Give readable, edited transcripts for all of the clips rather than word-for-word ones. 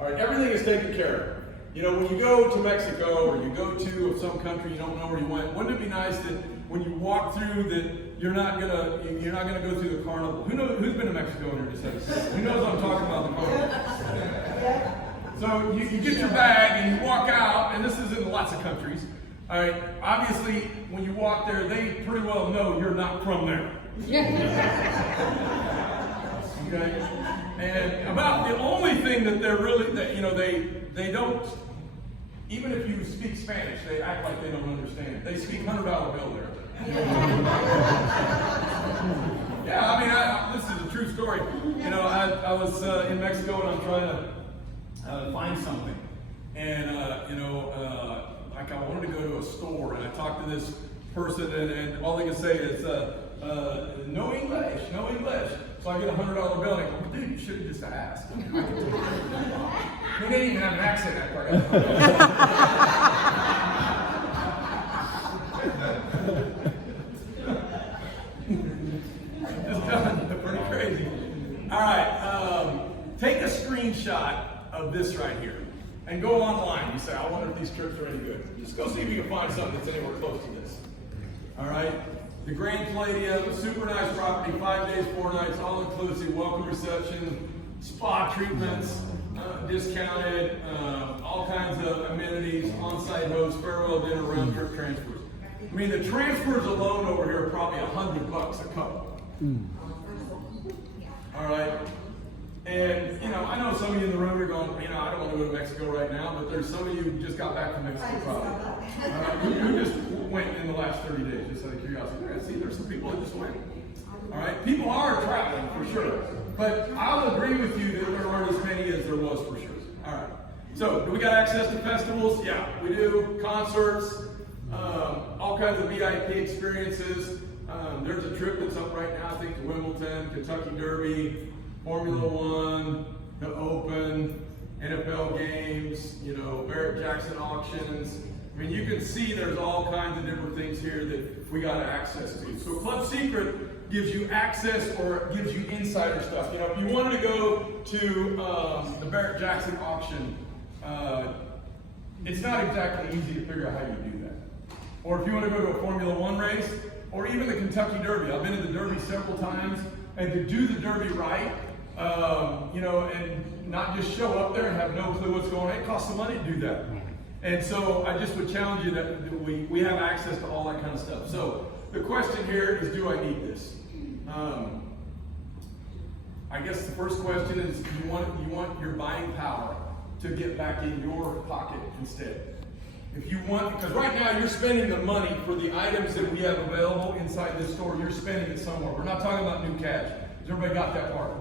All right, everything is taken care of. You know, when you go to Mexico or you go to some country you don't know where you went, wouldn't it be nice that when you walk through that you're not gonna go through the carnival? Who's been to Mexico in here just who knows what I'm talking about, the carnival? So you get your bag and you walk out, and this is in lots of countries. All right, obviously when you walk there, they pretty well know you're not from there. Okay? And about the only thing that they're really, they don't, even if you speak Spanish, they act like they don't understand. They speak $100 bill there. Yeah, I mean, this is a true story. You know, I was in Mexico and I'm trying to find something. And, like I wanted to go to a store and I talked to this person and all they can say is, no English, no English. So I get a $100 bill and I go, dude, you should have just asked. I mean, they didn't even have an accent that part. Just done. Pretty crazy. All right, take a screenshot of this right here and go online. You say, I wonder if these trips are any good. Just go see if you can find something that's anywhere close to this. All right. The Grand Palladium, super nice property, 5 days, 4 nights, all inclusive, welcome reception, spa treatments, discounted, all kinds of amenities, on-site hosts, farewell dinner, round trip transfers. I mean, the transfers alone over here are probably $100 a couple. All right. And, I know some of you in the room are going, I don't want to go to Mexico right now, but there's some of you who just got back from Mexico probably. Who just went in the last 30 days, just out of curiosity. See, there's some people that just went. All right, people are traveling for sure. But I'll agree with you that there aren't as many as there was for sure. All right. So, do we got access to festivals? Yeah, we do. Concerts, all kinds of VIP experiences. There's a trip that's up right now, I think, to Wimbledon, Kentucky Derby, Formula One, the Open, NFL games, Barrett Jackson auctions. I mean, you can see there's all kinds of different things here that we got access to. So Club Seacret gives you access or gives you insider stuff. If you wanted to go to the Barrett Jackson auction, it's not exactly easy to figure out how you do that. Or if you want to go to a Formula One race, or even the Kentucky Derby. I've been to the Derby several times, and to do the Derby right, and not just show up there and have no clue what's going on, it costs some money to do that. And so I just would challenge you that we have access to all that kind of stuff. So the question here is, do I need this? I guess the first question is, you want your buying power to get back in your pocket instead. If you want, because right now you're spending the money for the items that we have available inside this store, you're spending it somewhere. We're not talking about new cash. Has everybody got that part?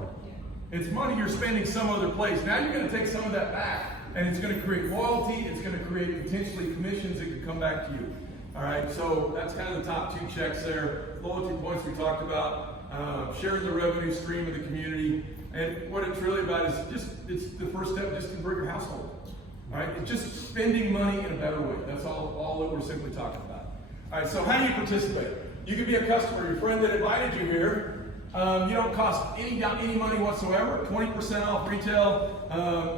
It's money you're spending some other place. Now you're going to take some of that back, and it's going to create loyalty. It's going to create potentially commissions that could come back to you. All right, so that's kind of the top 2 checks there. Loyalty points we talked about, sharing the revenue stream of the community, and what it's really about is it's the first step just to convert your household. All right, it's just spending money in a better way. That's all that we're simply talking about. All right, so how do you participate? You can be a customer. Your friend that invited you here. You don't cost any money whatsoever. 20% off retail.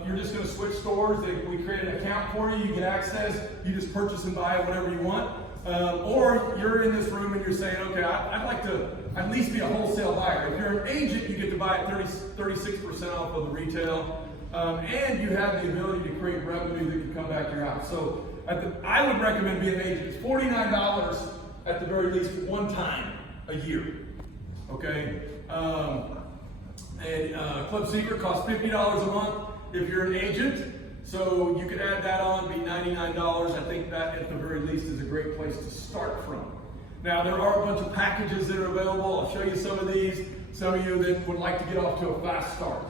You're just going to switch stores. We create an account for you. You get access. You just purchase and buy whatever you want. Or you're in this room and you're saying, okay, I'd like to at least be a wholesale buyer. If you're an agent, you get to buy it 36% off of the retail. And you have the ability to create revenue that can come back to your house. So I would recommend being an agent. It's $49 at the very least one time a year. Okay? Club Seacret costs $50 a month if you're an agent. So you could add that on, be $99. I think that at the very least is a great place to start from. Now there are a bunch of packages that are available. I'll show you some of these. Some of you that would like to get off to a fast start.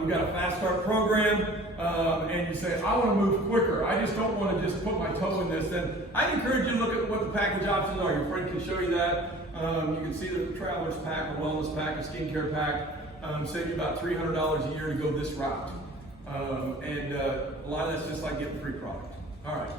We've got a fast start program, and you say, I want to move quicker. I just don't want to just put my toe in this. Then I'd encourage you to look at what the package options are. Your friend can show you that. You can see the traveler's pack, a wellness pack, a skincare pack, save you about $300 a year to go this route. And a lot of that's just like getting free product. All right.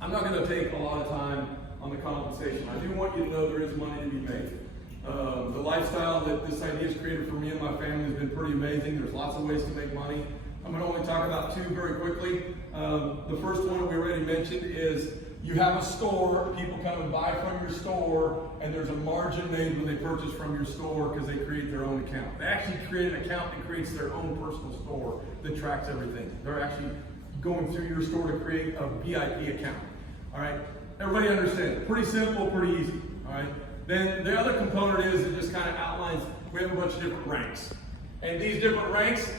I'm not going to take a lot of time on the compensation. I do want you to know there is money to be made. The lifestyle that this idea has created for me and my family has been pretty amazing. There's lots of ways to make money. I'm going to only talk about two very quickly. The first one we already mentioned is you have a store, people come and buy from your store, and there's a margin made when they purchase from your store because they create their own account. They actually create an account that creates their own personal store that tracks everything. They're actually going through your store to create a VIP account. All right, everybody understands it. Pretty simple, pretty easy. All right. Then the other component is it just kind of outlines. We have a bunch of different ranks, and these different ranks.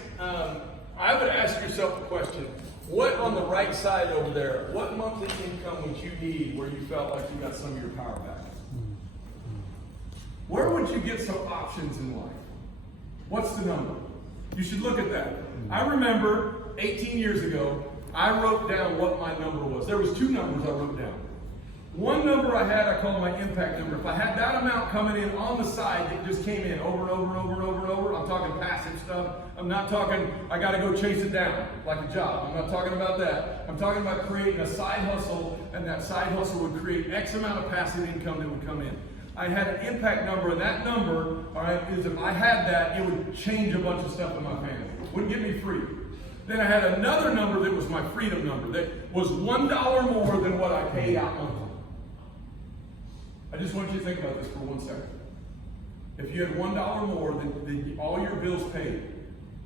I would ask yourself a question. What on the right side over there, what monthly income would you need where you felt like you got some of your power back? Where would you get some options in life? What's the number? You should look at that. I remember 18 years ago, I wrote down what my number was. There was two numbers I wrote down. One number I had, I called my impact number. If I had that amount coming in on the side that just came in over and over and over and over and over, I'm talking passive stuff. I'm not talking, I got to go chase it down like a job. I'm not talking about that. I'm talking about creating a side hustle, and that side hustle would create X amount of passive income that would come in. I had an impact number, and that number, all right, is if I had that, it would change a bunch of stuff in my family. It wouldn't get me free. Then I had another number that was my freedom number, that was $1 more than what I paid out monthly. I just want you to think about this for 1 second. If you had $1 more than all your bills paid,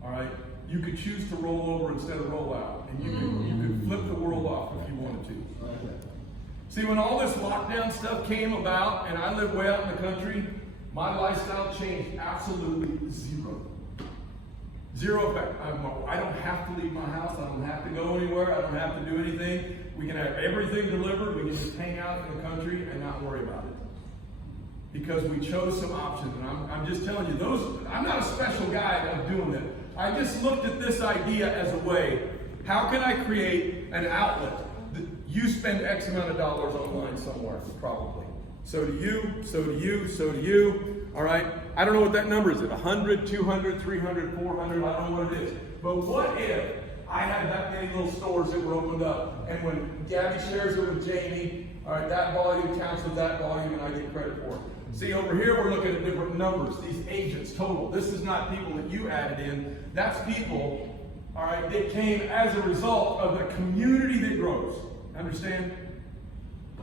all right, you could choose to roll over instead of roll out, and you could flip the world off if you wanted to. See, when all this lockdown stuff came about, and I live way out in the country, my lifestyle changed absolutely zero. Zero effect. I don't have to leave my house. I don't have to go anywhere. I don't have to do anything. We can have everything delivered. We can just hang out in the country and not worry about it. Because we chose some options. And I'm just telling you, I'm not a special guy of doing that. I just looked at this idea as a way, how can I create an outlet that you spend X amount of dollars online somewhere, probably. So do you, so do you, so do you. All right? I don't know what that number is. 100, 200, 300, 400, I don't know what it is. But what if I had that many little stores that were opened up, and when Gabby shares it with Jamie, all right, that volume counts with that volume, and I get credit for it. See, over here we're looking at different numbers, these agents total. This is not people that you added in. That's people, all right, that came as a result of a community that grows. Understand?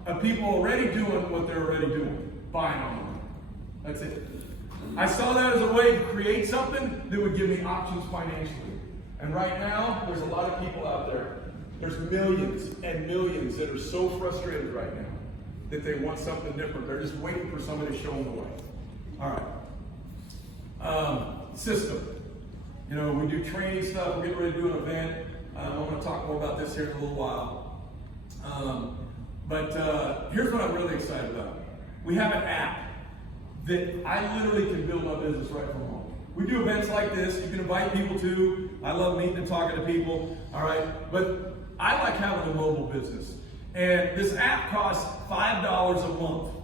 Of people already doing what they're already doing, buying online. That's it. I saw that as a way to create something that would give me options financially. And right now, there's a lot of people out there. There's millions and millions that are so frustrated right now that they want something different. They're just waiting for somebody to show them the way. All right. System. You know, we do training stuff. We're getting ready to do an event. I want to talk more about this here in a little while. But here's what I'm really excited about. We have an app that I literally can build my business right from home. We do events like this. You can invite people to. I love meeting and talking to people. All right. But I like having a mobile business. And this app costs $5 a month,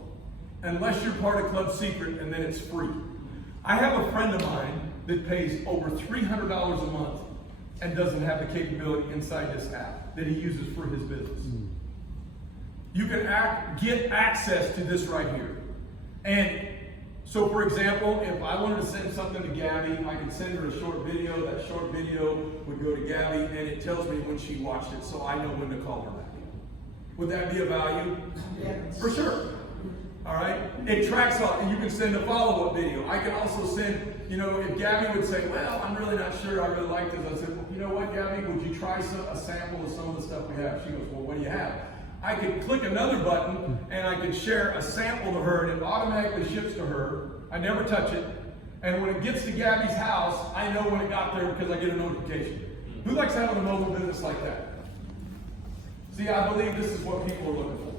unless you're part of Club Seacret, and then it's free. I have a friend of mine that pays over $300 a month and doesn't have the capability inside this app that he uses for his business. You can get access to this right here. And so, for example, if I wanted to send something to Gabby, I could send her a short video. That short video would go to Gabby, and it tells me when she watched it, so I know when to call her back. Would that be a value? Yes. For sure. All right? It tracks all, and you can send a follow-up video. I can also send, you know, if Gabby would say, well, I'm really not sure, I really like this. I said, well, you know what, Gabby, would you try a sample of some of the stuff we have? She goes, well, what do you have? I could click another button, and I could share a sample to her, and it automatically ships to her. I never touch it. And when it gets to Gabby's house, I know when it got there because I get a notification. Who likes having a mobile business like that? See, I believe this is what people are looking for.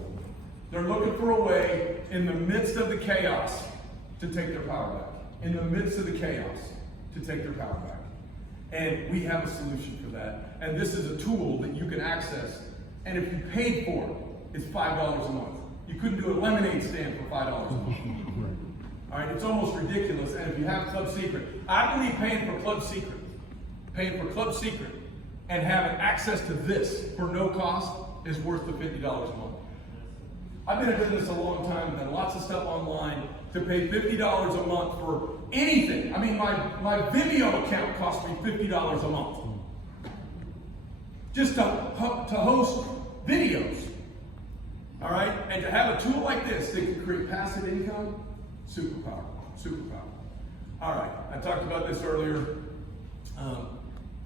They're looking for a way in the midst of the chaos to take their power back. In the midst of the chaos to take their power back. And we have a solution for that. And this is a tool that you can access. And if you paid for it, it's $5 a month. You couldn't do a lemonade stand for $5 a month. All right, it's almost ridiculous. And if you have Club Seacret, I believe paying for Club Seacret, and having access to this for no cost is worth the $50 a month. I've been in business a long time and done lots of stuff online. To pay $50 a month for anything. I mean, my Vimeo account cost me $50 a month. just to host videos. All right? And to have a tool like this that can create passive income, superpower. Superpower. All right. I talked about this earlier.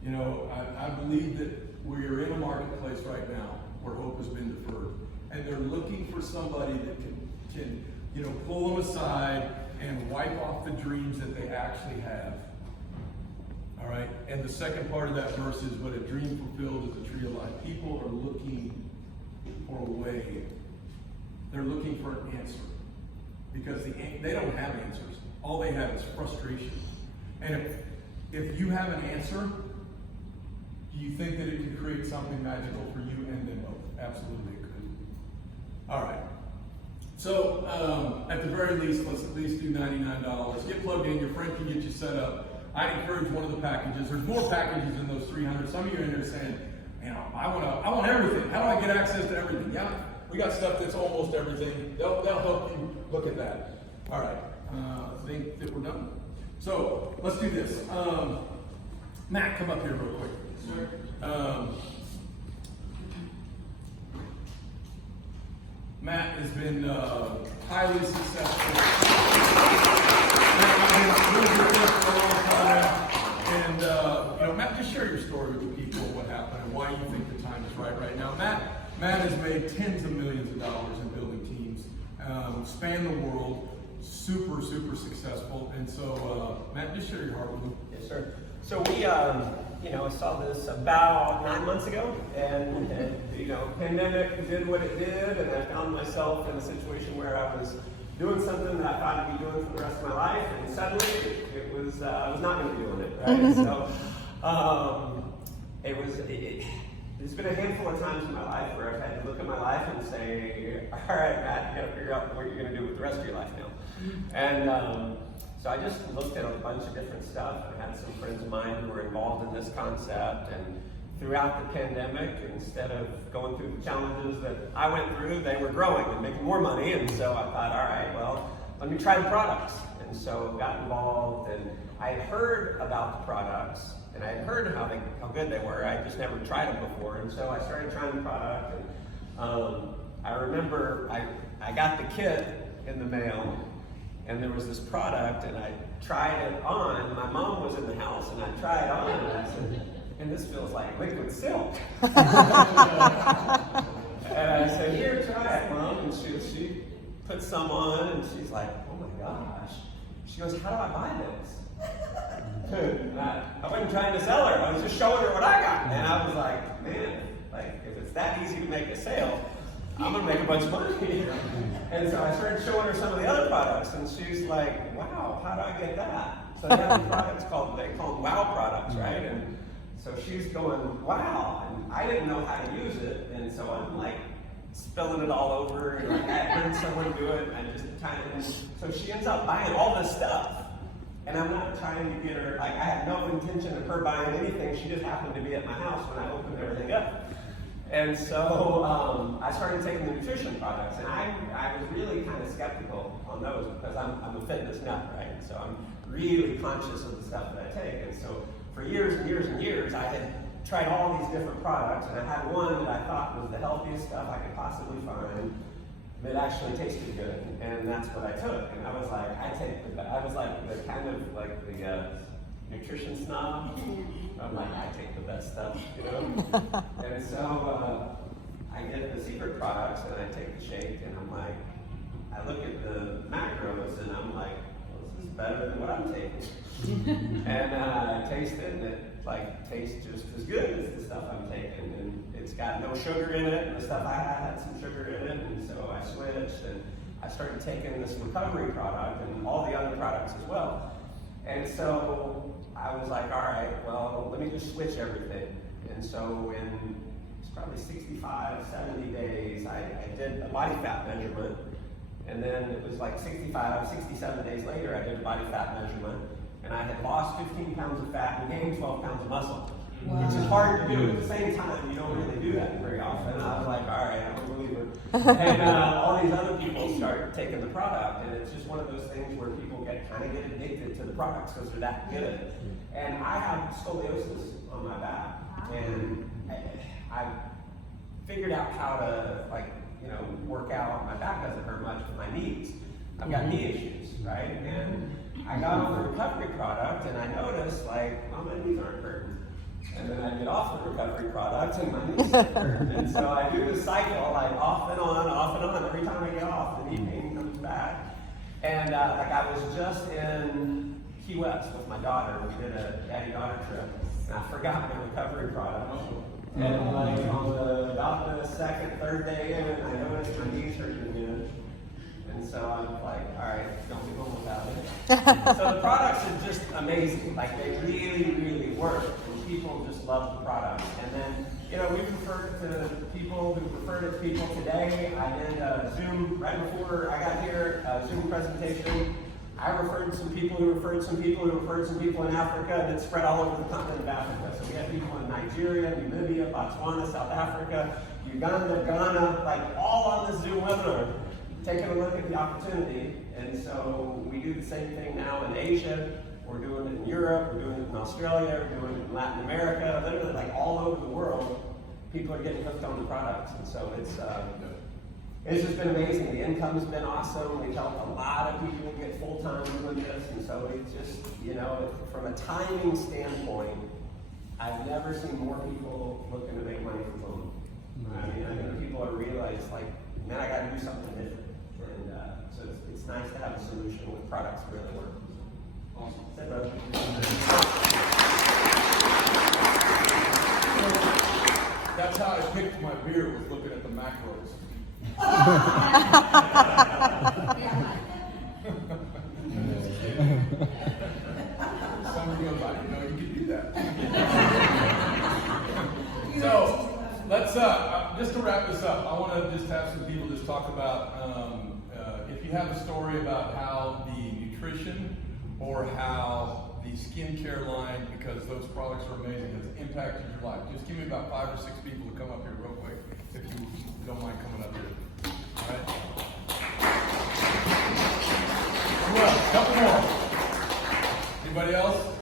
You know, I believe that we're in a marketplace right now where hope has been deferred. And they're looking for somebody that can you know, pull them aside and wipe off the dreams that they actually have. All right? And the second part of that verse is, but a dream fulfilled is a tree of life. People are looking for a way. They're looking for an answer. Because they don't have answers. All they have is frustration. And if you have an answer, do you think that it can create something magical for you? And then, no, absolutely it could. All right. So, at the very least, let's at least do $99. Get plugged in. Your friend can get you set up. I encourage one of the packages. There's more packages than those 300. Some of you are in there saying, you know, I want everything. How do I get access to everything? Yeah, we got stuff that's almost everything. They'll help you look at that. All right. I think that we're done. So let's do this. Matt, come up here real quick. Sure. Matt has been highly successful. Matt, I've been really good for a long time. And you know, Matt, just share your story with the people, what happened, and why you think the time is right now. Matt has made tens of millions of dollars in building teams, spanned the world, super successful. And so, Matt, just share your heart with them. Yes, sir. So we, you know, saw this about 9 months ago, and you know, pandemic did what it did, and I found myself in a situation where I was doing something that I thought I'd be doing for the rest of my life, and suddenly I was not going to be doing it, right? So there's been a handful of times in my life where I've had to look at my life and say, all right, Matt, you got to figure out what you're going to do with the rest of your life now. And so I just looked at a bunch of different stuff. I had some friends of mine who were involved in this concept, and throughout the pandemic, instead of going through the challenges that I went through, they were growing and making more money. And so I thought, all right, well, let me try the products. And so got involved, and I had heard about the products, and I had heard how good they were. I just never tried them before. And so I started trying the product, and I remember I got the kit in the mail, and there was this product, and I tried it on. My mom was in the house, and I tried it on, and I said, and this feels like liquid silk. And I said, here, try it, Mom. And she put some on, and she's like, oh my gosh. She goes, how do I buy this? I wasn't trying to sell her. I was just showing her what I got. And I was like, man, like, if it's that easy to make a sale, I'm gonna make a bunch of money. And so I started showing her some of the other products, and she's like, wow, how do I get that? So they have these products they call them wow products, right? And so she's going, wow, and I didn't know how to use it, and so I'm like spilling it all over, and I heard someone do it, and I just so she ends up buying all this stuff. And I'm not trying to get her, like, I had no intention of her buying anything. She just happened to be at my house when I opened everything up. And so I started taking the nutrition products, and I was really kind of skeptical on those because I'm a fitness nut, right? So I'm really conscious of the stuff that I take. And so for years and years and years, I had tried all these different products, and I had one that I thought was the healthiest stuff I could possibly find that actually tasted good, and that's what I took. And I was like, I was like the kind of like the nutrition snob. I'm like, I take the best stuff, you know? And so I get the secret products, and I take the shake, and I'm like, I look at the macros, and I'm like, well, this is better than what I'm taking. And I taste it, and it like tastes just as good as the stuff I'm taking. And it's got no sugar in it, and the stuff I had some sugar in it, and so I switched, and I started taking this recovery product and all the other products as well. And so I was like, all right, well, let me just switch everything. And so in it's probably 65, 70 days, I did a body fat measurement. And then it was like 65, 67 days later, I did a body fat measurement. And I had lost 15 pounds of fat and gained 12 pounds of muscle. Wow. Which is hard to do at the same time. You don't really do that very often. And I was like, all right, I'm a believer. And all these other people start taking the product, and it's just one of those things where people get addicted to the products because they're that good. And I have scoliosis on my back, and I figured out how to, like, work out. My back doesn't hurt much, but my knees. I've got knee issues, right? And I got on the recovery product, and I noticed, like, well, my knees aren't hurting. And then I get off the recovery product, and my knees hurt. And so I do this cycle, like, off and on. Every time I get off, the knee pain comes back. And like, I was just in Key West with my daughter. We did a daddy-daughter trip, and I forgot my recovery product. And like about the second, third day in, I noticed my knees hurting again. And so I'm like, all right, don't be home without it. So the products are just amazing. Like, they really, really work. And people just love the products. And then, we've referred it to people who referred it to people today. I did a Zoom right before I got here, a Zoom presentation. I referred some people who referred some people who referred some people in Africa, and it spread all over the continent of Africa. So we had people in Nigeria, Namibia, Botswana, South Africa, Uganda, Ghana, like all on this Zoom webinar, taking a look at the opportunity. And so we do the same thing now in Asia. We're doing it in Europe, we're doing it in Australia, we're doing it in Latin America, literally like all over the world. People are getting hooked on the products. And so it's just been amazing. The income's been awesome. We've helped a lot of people get full-time doing this. And so it's just, from a timing standpoint, I've never seen more people looking to make money from home. I think people are realized, like, man, I got to do something different. And so it's nice to have a solution with products that really work. Awesome. That's it, brother. That's how I picked my beer, was looking at the macros. Some of you go, I didn't know you could do that. So let's just to wrap this up, I want to just have some people just talk about if you have a story about how the nutrition or how the skincare line, because those products are amazing, has impacted your life. Just give me about 5 or 6 people to come up here real quick, if you don't mind coming up here. All right. Well, a couple more. Anybody else?